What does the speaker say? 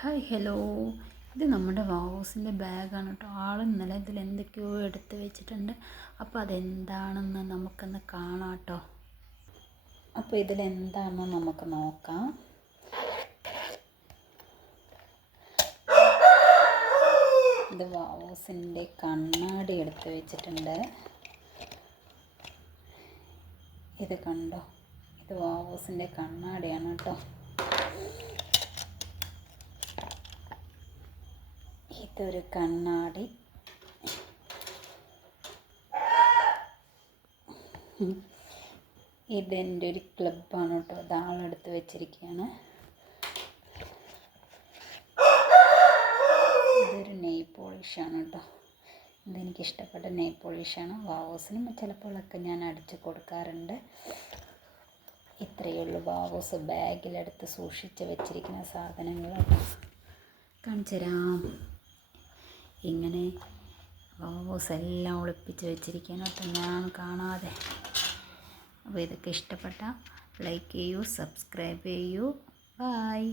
Hi hello, ഇത് നമ്മുടെ വാവൂസിൻ്റെ ബാഗാണ് കേട്ടോ. ഇന്നലെ ഇതിൽ എന്തൊക്കെയോ എടുത്ത് വെച്ചിട്ടുണ്ട്. അപ്പോൾ അതെന്താണെന്ന് നമുക്കൊന്ന് കാണാം കേട്ടോ. അപ്പോൾ ഇതിലെന്താണെന്ന് നമുക്ക് നോക്കാം. ഇത് വാവൂസിൻ്റെ കണ്ണാടി എടുത്ത് വെച്ചിട്ടുണ്ട്. ഇത് കണ്ടോ, ഇത് വാവൂസിൻ്റെ കണ്ണാടിയാണ് കേട്ടോ. ഇതൊരു കണ്ണാടി. ഇതെൻ്റെ ഒരു ക്ലിപ്പാണ് കേട്ടോ. ഇതാളെടുത്ത് വെച്ചിരിക്കുകയാണ്. ഇതൊരു നെയിൽ പോളിഷാണ് കേട്ടോ. ഇതെനിക്കിഷ്ടപ്പെട്ട നെയിൽ പോളിഷാണ്. വാവൂസിനും ചിലപ്പോഴൊക്കെ ഞാൻ അടിച്ച് കൊടുക്കാറുണ്ട്. ഇത്രയേ ഉള്ളൂ വാവൂസ് ബാഗിലെടുത്ത് സൂക്ഷിച്ച് വെച്ചിരിക്കുന്ന സാധനങ്ങൾ കാണിച്ചു തരാം. ഇങ്ങനെ വാവൂസ് എല്ലാം ഒളിപ്പിച്ച് വെച്ചിരിക്കുകയാണ് കേട്ടോ, ഞാൻ കാണാതെ. അപ്പോൾ ഇതൊക്കെ ഇഷ്ടപ്പെട്ട ലൈക്ക് ചെയ്യൂ, സബ്സ്ക്രൈബ് ചെയ്യൂ. ബൈ.